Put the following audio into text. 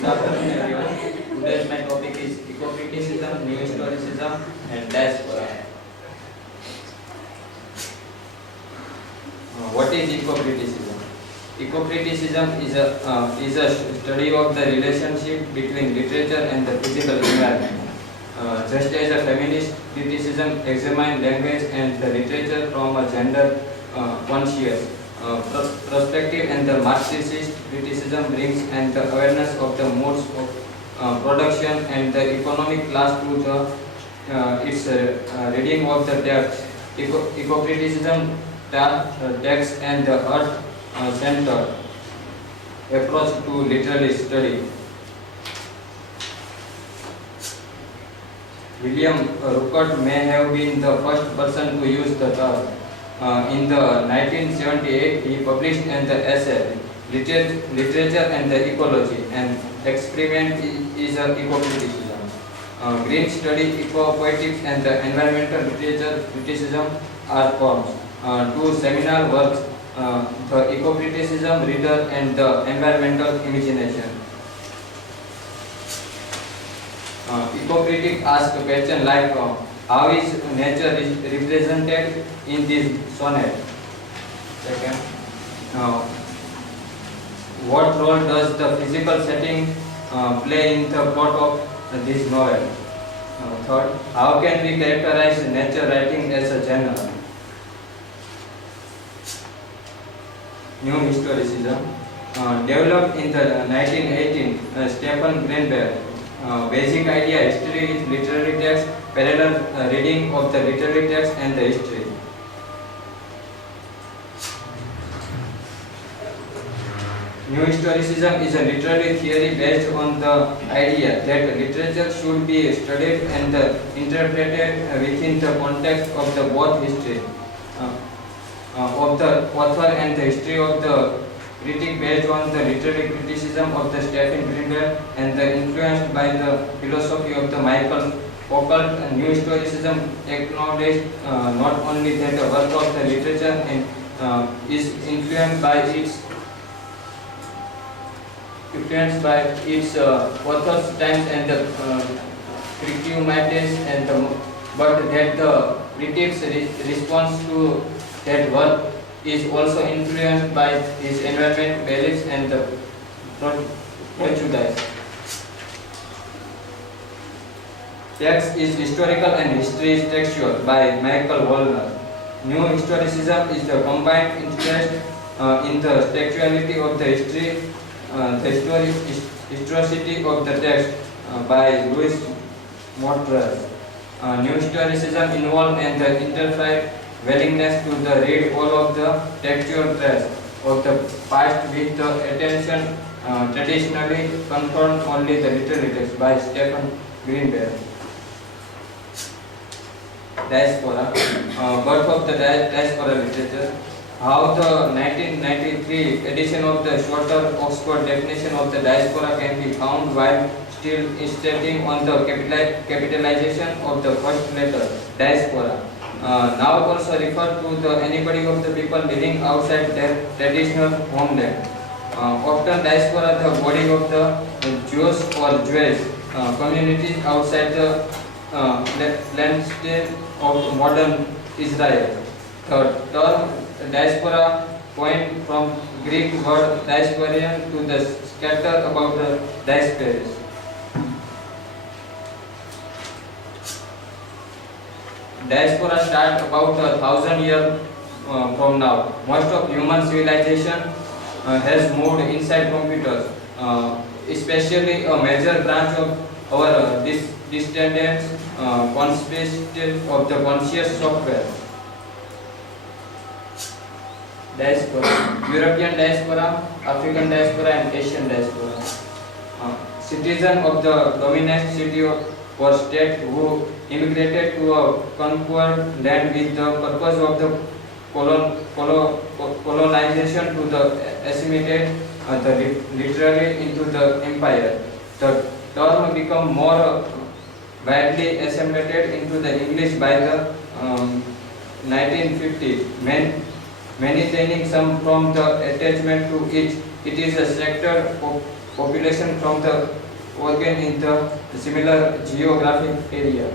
Good afternoon, everyone. Today's my topic is eco-criticism, new historicism, and diaspora. What is eco-criticism? Eco-criticism is a study of the relationship between literature and the physical environment. Just as a feminist criticism examines language and the literature from a gender conscious perspective, and the Marxist criticism brings and the awareness of the modes of production and the economic class to the its reading of the text. Eco-criticism takes and the earth-centered approach to literary study. William Ruckert may have been the first person to use the term. In the 1978, he published an essay, Literature and the Ecology, and experiment is an eco-criticism. Green study, eco-poetics, and the environmental literature criticism are forms. Two seminal works, the eco-criticism reader and the environmental imagination. Eco-critic asked a question like, how is nature represented in this sonnet? Second, what role does the physical setting play in the plot of this novel? Third, how can we characterize nature writing as a genre? New historicism, developed in the 1918, Stephen Greenberg. Basic idea: history is literary text, parallel reading of the literary text and the history. New historicism is a literary theory based on the idea that literature should be studied and interpreted within the context of the both history of the author and the history of the critic, based on the literary criticism of the Stephen Greenberg and the influenced by the philosophy of the Michael Foucault. New historicism acknowledged not only that the work of the literature is influenced by its author's times and the critique, but that the critics' response to that work is also influenced by his environment, beliefs, and the prejudice. Text is historical and history is textual by Michael Wallner. New historicism is the combined interest in the textuality of the history, the historicity of the text by Louis Montrez. New historicism involves and the interpret willingness to read all of the textual traits of the past with the attention traditionally confirmed only the literary text by Stephen Greenberg. Diaspora, birth of the diaspora literature. How the 1993 edition of the shorter Oxford definition of the diaspora can be found while still insisting on the capitalization of the first letter, diaspora. Now also refer to the anybody of the people living outside their traditional homeland. Often diaspora the body of the Jews or Jewish communities outside the landscape of modern Israel. The term diaspora coined from Greek word diasporian to the scatter about the diasporis. Diaspora start about 1,000 years from now. Most of human civilization has moved inside computers, especially a major branch of our descendants consisted of the conscious software. Diaspora, European diaspora, African diaspora, and Asian diaspora. Citizen of the dominant city or state who immigrated to a conquered land with the purpose of the colonization to the assimilate literally into the empire. The term became more widely assimilated into the English by the 1950s, maintaining some from the attachment to it. It is a sector of population from the organ in the similar geographic area.